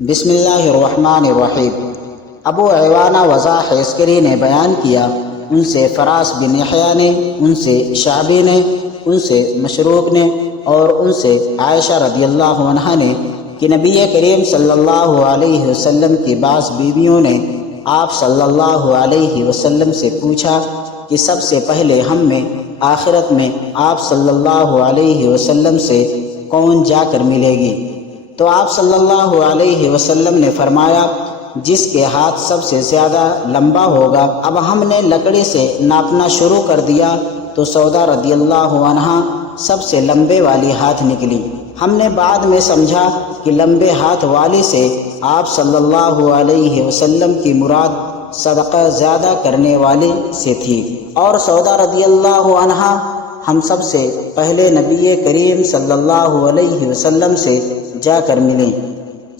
بسم اللہ الرحمن الرحیم۔ ابو عوانہ وضاح عسکری نے بیان کیا، ان سے فراس بن یحییٰ نے، ان سے شعبی نے، ان سے مشروق نے اور ان سے عائشہ رضی اللہ عنہا نے کہ نبی کریم صلی اللہ علیہ وسلم کی بعض بیویوں نے آپ صلی اللہ علیہ وسلم سے پوچھا کہ سب سے پہلے ہم میں آخرت میں آپ صلی اللہ علیہ وسلم سے کون جا کر ملے گی؟ تو آپ صلی اللہ علیہ وسلم نے فرمایا، جس کے ہاتھ سب سے زیادہ لمبا ہوگا۔ اب ہم نے لکڑی سے ناپنا شروع کر دیا تو سودا رضی اللہ عنہا سب سے لمبے والی ہاتھ نکلی۔ ہم نے بعد میں سمجھا کہ لمبے ہاتھ والی سے آپ صلی اللہ علیہ وسلم کی مراد صدقہ زیادہ کرنے والے سے تھی، اور سودا رضی اللہ عنہا ہم سب سے پہلے نبی کریم صلی اللہ علیہ وسلم سے جا کر ملیں۔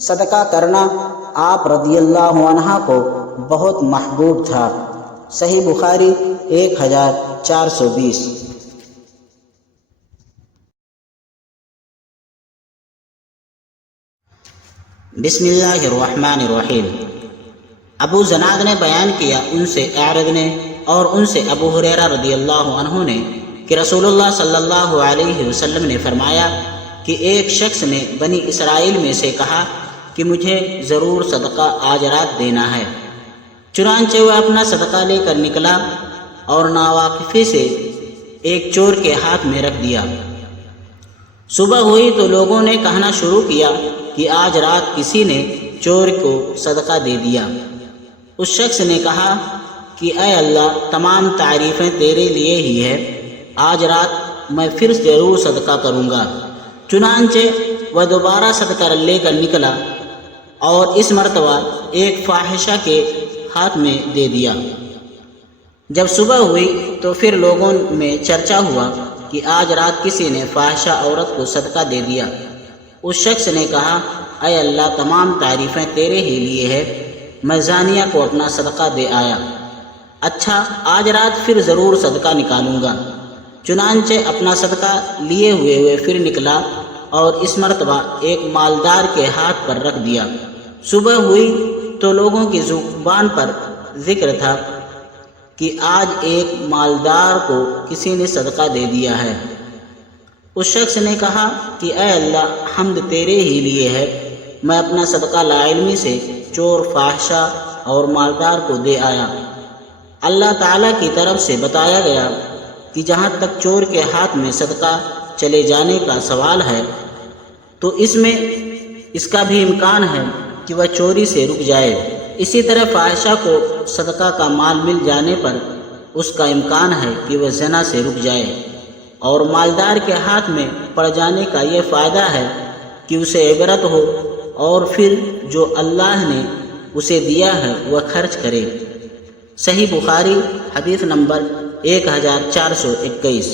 صدقہ کرنا آپ رضی اللہ عنہا کو بہت محبوب تھا۔ صحیح بخاری 1420۔ بسم اللہ الرحمن الرحیم۔ ابو زناد نے بیان کیا، ان سے اعرج نے اور ان سے ابو ہریرہ رضی اللہ عنہ نے کہ رسول اللہ صلی اللہ علیہ وسلم نے فرمایا کہ ایک شخص نے بنی اسرائیل میں سے کہا کہ مجھے ضرور صدقہ آج رات دینا ہے، چنانچہ وہ اپنا صدقہ لے کر نکلا اور ناواقفی سے ایک چور کے ہاتھ میں رکھ دیا۔ صبح ہوئی تو لوگوں نے کہنا شروع کیا کہ آج رات کسی نے چور کو صدقہ دے دیا۔ اس شخص نے کہا کہ اے اللہ، تمام تعریفیں تیرے لیے ہی ہے، آج رات میں پھر ضرور صدقہ کروں گا۔ چنانچہ وہ دوبارہ صدقہ لے کر نکلا اور اس مرتبہ ایک فاحشہ کے ہاتھ میں دے دیا۔ جب صبح ہوئی تو پھر لوگوں میں چرچا ہوا کہ آج رات کسی نے فاحشہ عورت کو صدقہ دے دیا۔ اس شخص نے کہا، اے اللہ، تمام تعریفیں تیرے ہی لیے ہے، میں زانیہ کو اپنا صدقہ دے آیا، اچھا آج رات پھر ضرور صدقہ نکالوں گا۔ چنانچہ اپنا صدقہ لیے ہوئے پھر نکلا اور اس مرتبہ ایک مالدار کے ہاتھ پر رکھ دیا۔ صبح ہوئی تو لوگوں کی زبان پر ذکر تھا کہ آج ایک مالدار کو کسی نے صدقہ دے دیا ہے۔ اس شخص نے کہا کہ اے اللہ، حمد تیرے ہی لیے ہے، میں اپنا صدقہ لاعلمی سے چور، فاحشہ اور مالدار کو دے آیا۔ اللہ تعالیٰ کی طرف سے بتایا گیا کہ جہاں تک چور کے ہاتھ میں صدقہ چلے جانے کا سوال ہے تو اس میں اس کا بھی امکان ہے کہ وہ چوری سے رک جائے۔ اسی طرح فاحشہ کو صدقہ کا مال مل جانے پر اس کا امکان ہے کہ وہ زنا سے رک جائے، اور مالدار کے ہاتھ میں پڑ جانے کا یہ فائدہ ہے کہ اسے عبرت ہو اور پھر جو اللہ نے اسے دیا ہے وہ خرچ کرے۔ صحیح بخاری حدیث نمبر 1421۔